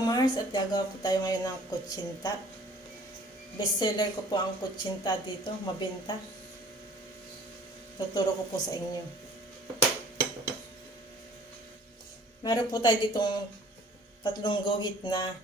Kamars, at gagawa po tayo ngayon ng kutsinta. Bestseller ko po ang kutsinta dito, mabenta. Tuturo ko po sa inyo. Meron po tayo ditong 3 guhit na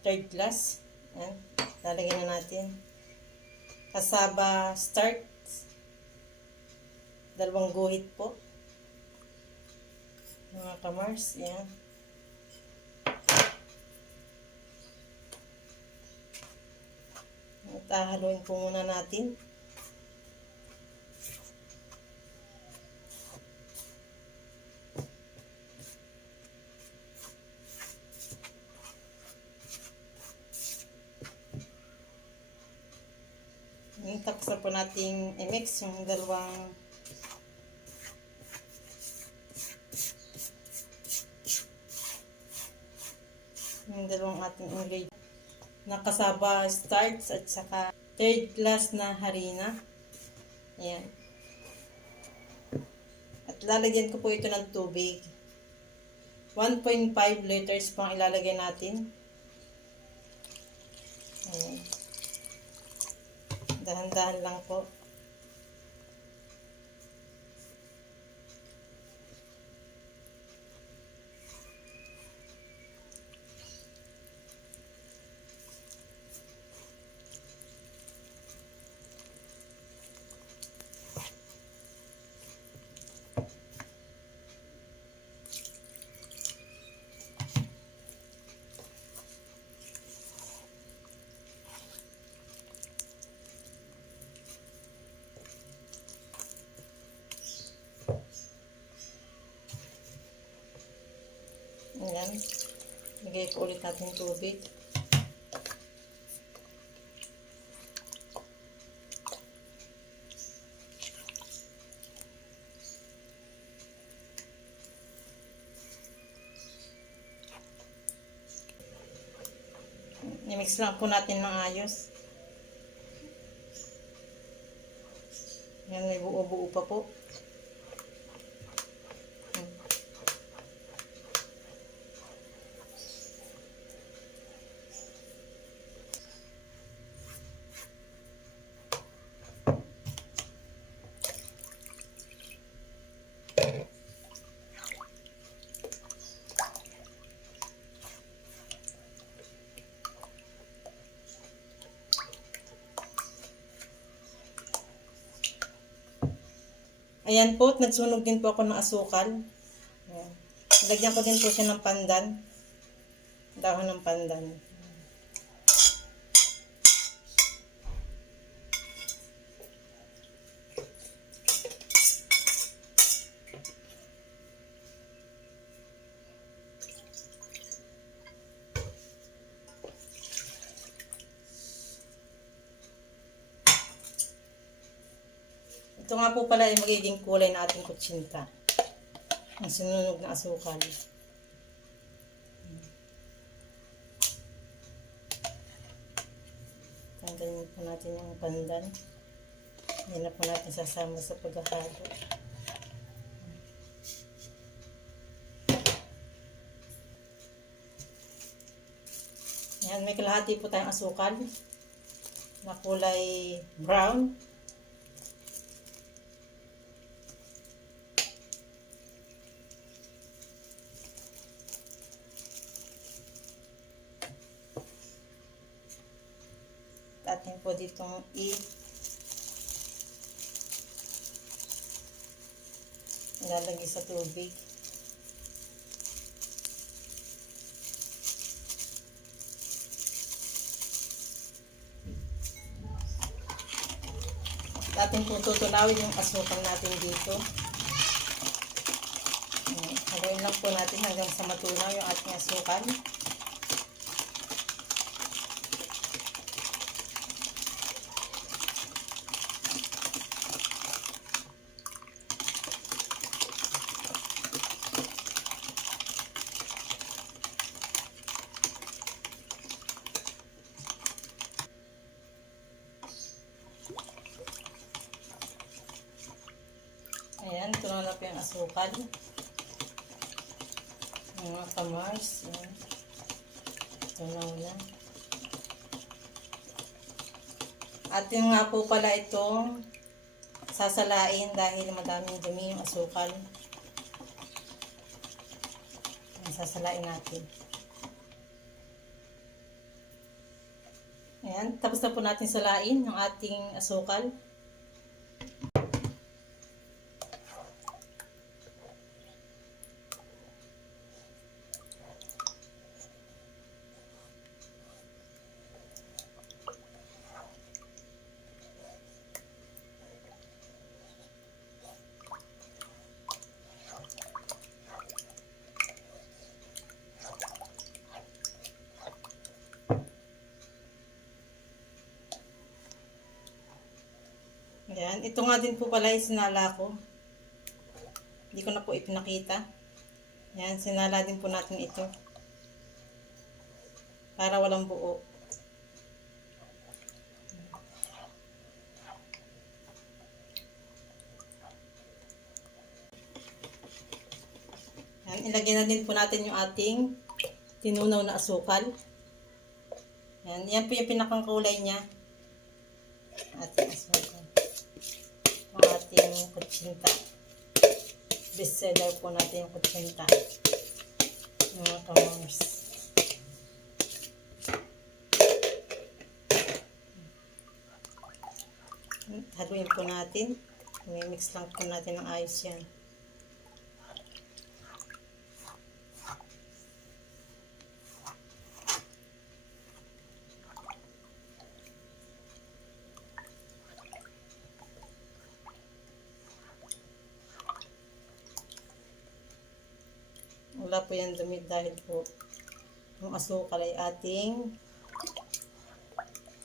third glass. Ayan, lalagyan na natin. Kasaba start, 2 guhit po. Mga kamars, yan. At haluin po muna natin. Tapos na po nating i-mix yung dalawang ating ingredient. Nakasaba starch at saka 3rd glass na harina. Ayan. At lalagyan ko po ito ng tubig. 1.5 liters po ang ilalagay natin. Ayan. Dahan-dahan lang po. Ayan. Lagay ko ulit natin tubig. I-mix lang po natin ng ayos. Ayan, may buo-buo pa po. Ayan po, nagsunog din po ako ng asukal. Ayan. Lagyan ko din po siya ng pandan. Dahon ng pandan. Ito nga po pala ay magiging kulay na ating kutsinta. Ang sinunog na asukal. Tanggalin po natin yung pandan. Yan na po natin sasama sa paghahalo. Yan, may kalahati po tayong asukal na kulay brown. Atin po ditong ilalagay sa tubig. Atin po tutunawin yung asukal natin dito. Haluin lang po natin hanggang sa matunaw yung ating asukal. Ayan, tunaw na po yung asukal. Mga kamars. Yan. Tunaw na. At yung nga po pala itong sasalain dahil madaming dumi yung asukal. Yan, sasalain natin. Ayan, tapos na po natin salain yung ating asukal. Ayan, ito nga din po pala yung sinala ko. Hindi ko na po ipinakita. Ayan, sinala din po natin ito. Para walang buo. Ayan, ilagyan na din po natin yung ating tinunaw na asukal. Ayan, yan po yung pinakang kulay niya. Ating asukal. Ang ating kutsinta. Best seller po natin yung kutsinta. Mga kamars. Haluin po natin. Mix lang po natin ng ayos yan. Wala po yan dumi dahil po yung asukal ay ating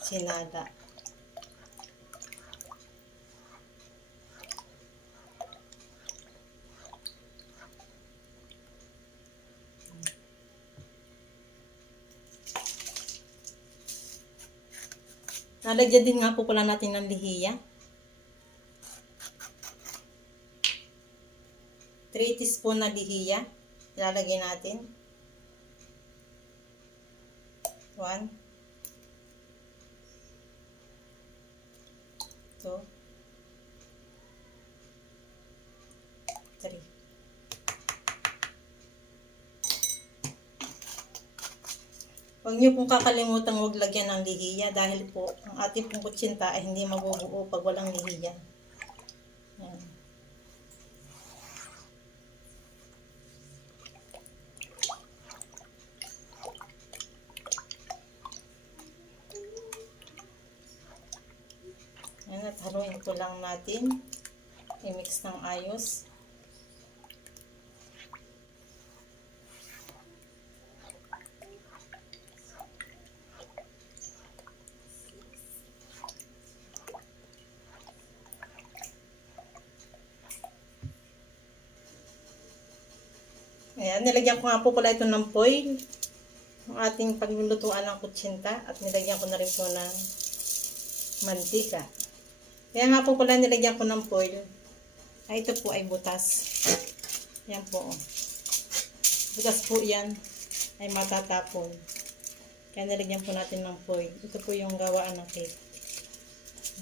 sinala. Nalagyan din nga po pala natin ng lihiya. 3 teaspoon na lihiya. Ilalagay natin. 1, 2, 3. Huwag niyo pong kakalimutan huwag lagyan ng lihiya dahil po ang ating pong kutsinta ay hindi mabubuo pag walang lihiya. Yan. Yan, at haluin ko lang natin. I-mix ng ayos. Ayan, nilagyan ko nga po pala ito ng foil. Ang ating paglulutuan ng kutsinta. At nilagyan ko na rin po ng mantika. Kaya nga po pala nilagyan ko ng foil. Ay, ito po ay butas. Yan po. Butas po yan. Ay matatapon. Kaya nilagyan po natin ng foil. Ito po yung gawaan ng cake.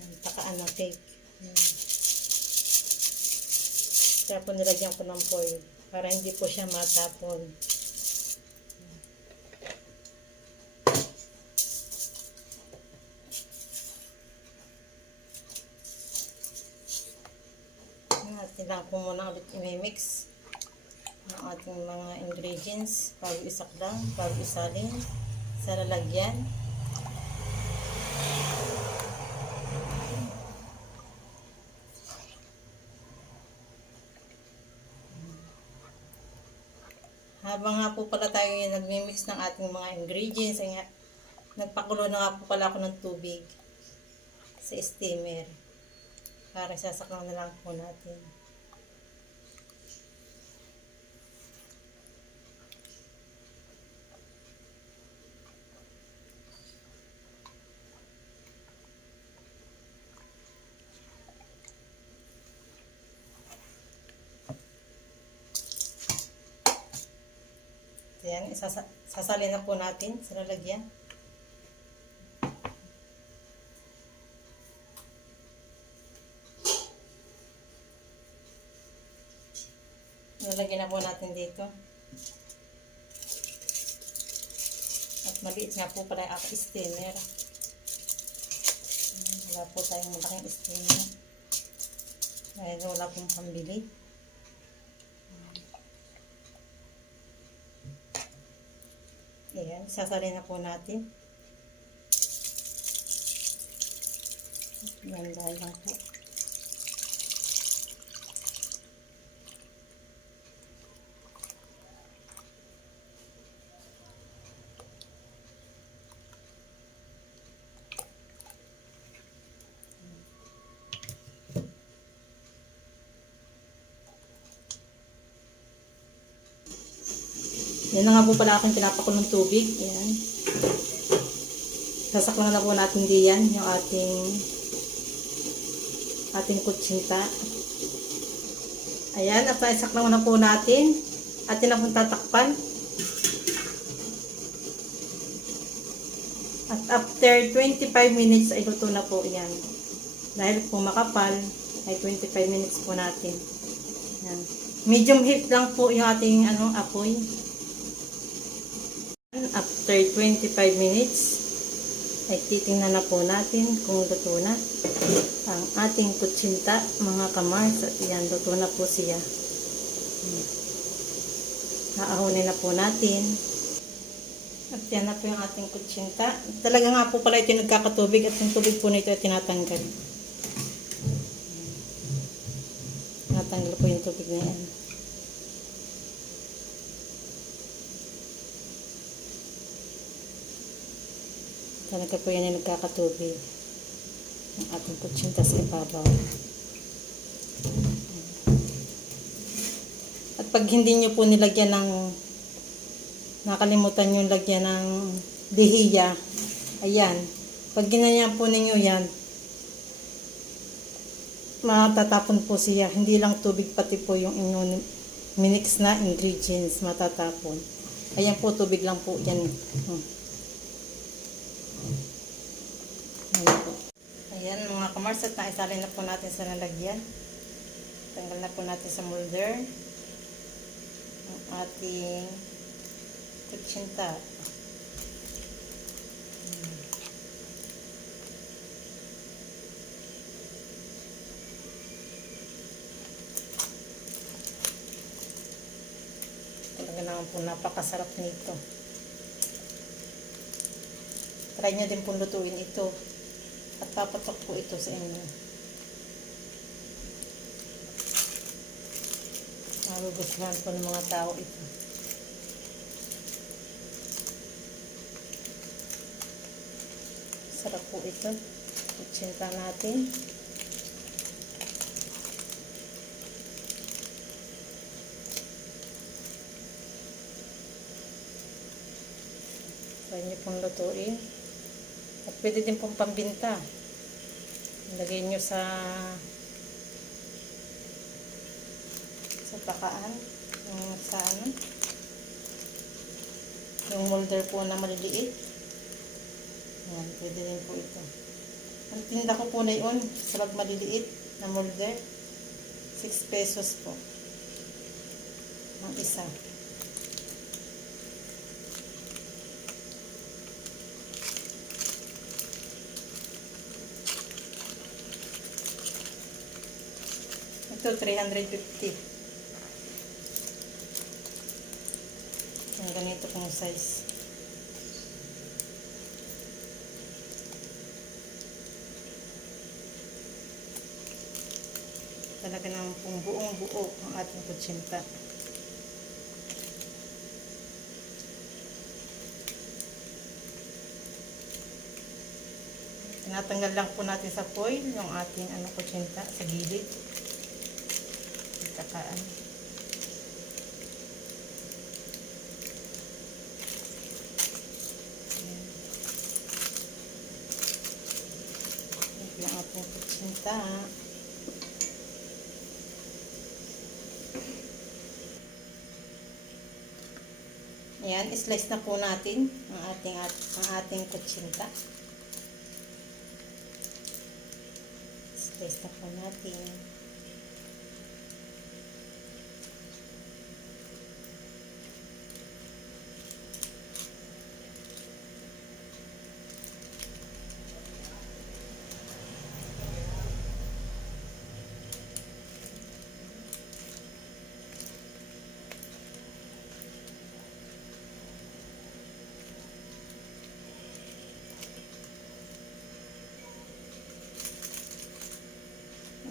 Yan, takaan ng cake. Yan. Kaya po nilagyan ko ng foil. Para hindi po siya matapon. Natin lang po muna ulit i-mix ang ating mga ingredients bago isaklang, bago isalin sa lalagyan. Habang nga po pala tayo yung nagmi-mix ng ating mga ingredients, ay nga, nagpakulo na nga po pala ako ng tubig sa steamer. Para sasaklang na lang po natin. Ayan, sasali na po natin sa lalagyan. Lalagyan na po natin dito. At maliit nga po pala ako steamer. Wala po tayong malaking steamer. Dahil wala pong pambili. Ayan, sasali na po natin. Yan, dahil lang po. Yan na nga po pala akong pinapakulong tubig. Ayan. Sasaklang na po natin diyan yung ating kutsinta. Ayan, at naisaklang na po natin. Atin na pong tatakpan. At after 25 minutes ay luto na po yan. Dahil po makapal ay 25 minutes po natin. Ayan. Medium heat lang po yung ating apoy. After 25 minutes ay titingnan na po natin kung luto na ang ating kutsinta, mga kamars. At yan, luto na po siya. Haahonin na po natin. At yan na po yung ating kutsinta. Talaga nga po pala ito nagkakatubig at yung tubig po nito ay tinatanggal. Tinatanggal po yung tubig na yan. Talaga po yan yung nagkakatubig ng ating kutsinta sa ibabaw. At pag hindi nyo po nilagyan ng, nakalimutan nyo lagyan ng dehiya, ayan, pag ginanyan po ninyo yan, matatapon po siya. Hindi lang tubig, pati po yung inyong minix na ingredients matatapon. Ayan po, tubig lang po yan. Ayan mga kamars, at naisalin na po natin sa lalagyan. Tanggal na po natin sa molder ang ating kutsinta. Talaga naman po napakasarap nito. Try nyo din pong lutuin ito. At papatok po ito sa inyo. Magugustuhan po ng mga tao ito. Sarap po ito. Kutsinta natin. Try nyo pong lutuin. At pwede din pong pambinta. Lagay nyo sa pakaan. Yung molder po na maliliit. Ayan, pwede din po ito. Ang tinda ko po na yun, sa bag maliliit na molder, 6 pesos po. Ang isa. Ito, 350. Ang ganito kong size. Talaga naman pong buong-buo ang ating kutsinta. Tinatanggal lang po natin sa foil yung ating kutsinta sa gilid. Kakaan. Ito yung ating kutsinta. Ayan, slice na po natin ang ating kutsinta. Slice na po natin.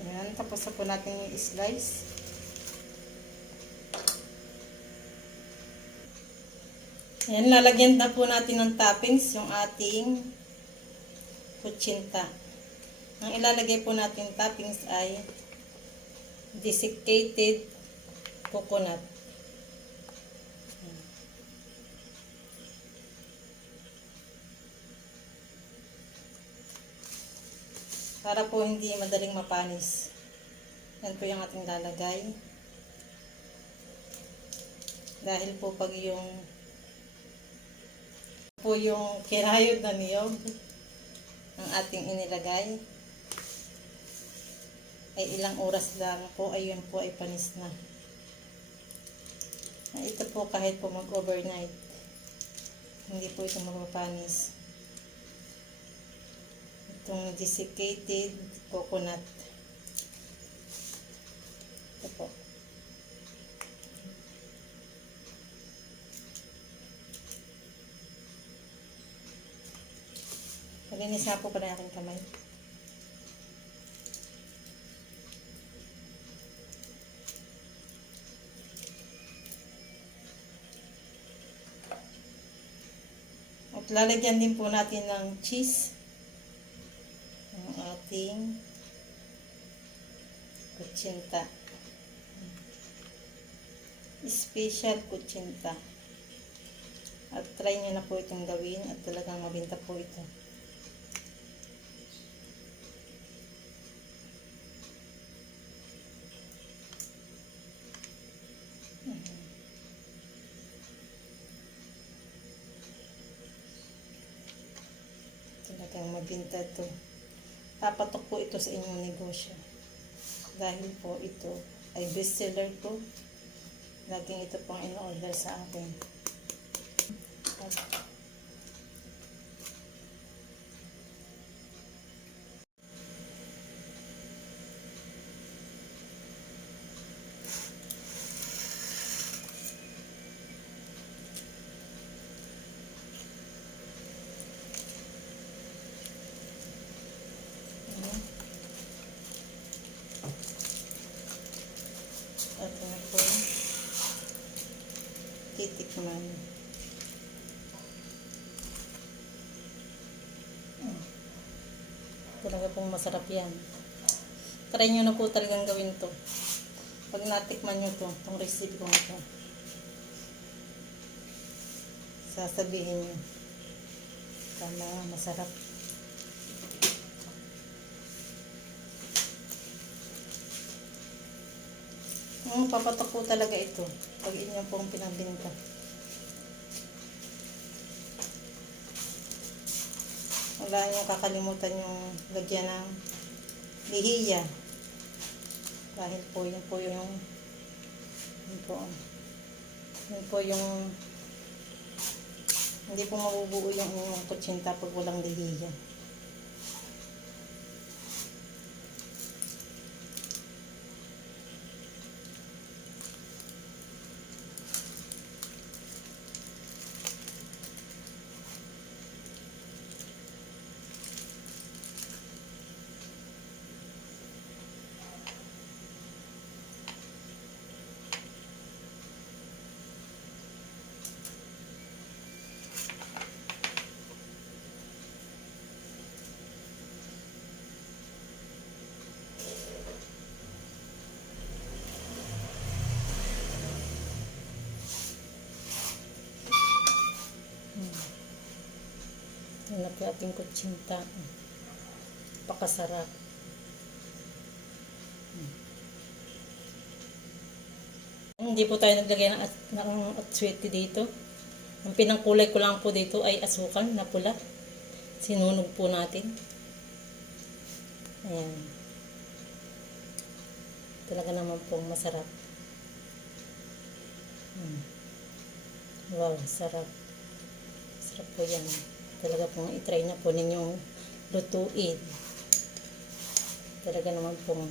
Ayan, tapos na po natin yung slice. Ayan, lalagyan na po natin ng toppings yung ating kutsinta. Ang ilalagay po natin toppings ay desiccated coconut. Para po hindi madaling mapanis. Yan po yung ating lalagay. Dahil po pag yung kinayod na niyog ang ating inilagay ay ilang oras lang po ay yun po ay panis na. Ito po kahit po mag-overnight hindi po ito mapapanis. Itong desiccated coconut. Ito po. Malinis na po pala aking kamay. At lalagyan din po natin ng cheese. Ang ating kutsinta. Special kutsinta. At try nyo na po itong gawin at talagang mabenta po ito. Talagang mabenta ito. Papatok po ito sa inyong negosyo. Dahil po ito ay bestseller ko. Laging ito pang in-order sa akin. At na po titikman. Talaga pong masarap yan. Try nyo na po talagang gawin to. Pag natikman nyo to, itong recipe ko ito, sasabihin nyo, tama, masarap. Papatok po talaga ito pag inyo pong pinabinta. Wala nyo kakalimutan yung lagyan ng lihiya. Dahil po yun po yung hindi po mabubuo yung inyong kutsinta pag walang lihiya. Yan na po ating kutsinta. Pakasarap. Hindi po tayo naglagay ng atswete dito. Ang pinangkulay ko lang po dito ay asukal na pula. Sinunog po natin. Ayan. Talaga naman pong masarap. Wow, sarap. Sarap po yan. Talaga pong itry na po ninyong lutuin. Talaga naman pong